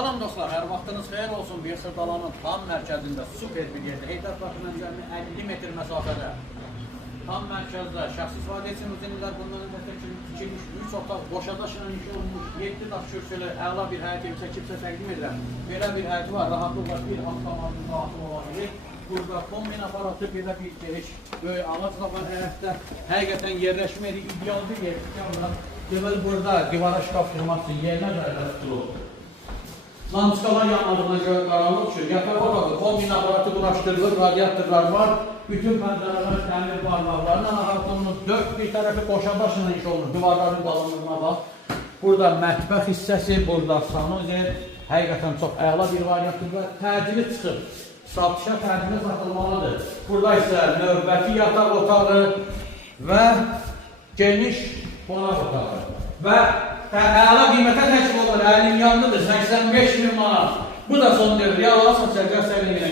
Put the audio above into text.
Salam dostlar, hər vaxtınız xeyir olsun. Bir Xırdalanın tam mərkəzində super bir yerdə, Heydər Parkı mənzərəli 50 metr məsafədə, tam mərkəzdə şəxsi istifadə üçün uzun illər bundan öncə tikilmiş 3 otaq, boşadaşla iş olmuş, 7 daş kürsülü, əla bir həyət evi çəkibsə təqdim edirəm. Belə bir həyəti var, rahatlıqla bir avtomobil rahatlı olabilir. Burada kombin aparatı, belə bir geniş, böyük ağac var həyətdə. Həqiqətən yerləşmə yeri ideal bir yer. Deməli burada divara şkaf yığmaq üçün yerinə qədər tutulur. Lampiskalar yanmadığına görə qaranlıq üçün yataq otağı, kombin aparatı quraşdırılır, radiatorlar var. Bütün pəncərələr təmir barmaqlarla ağartılmış, dörd bir tərəfi qoşadaşla iş olunur, divarların qalınlığına bax. Burada mətbəx hissəsi, burada sanuzer, həqiqətən çox əla bir variantdır və təcili çıxır. Satışa təcili satılmalıdır. Burada isə növbəti yataq otağı və geniş qonaq otağı və əla qiymətə təklif olunur, 50 yanlıdır, 85.000 manat. Bu da son devir, ya Allah satacaq, göstərin yenə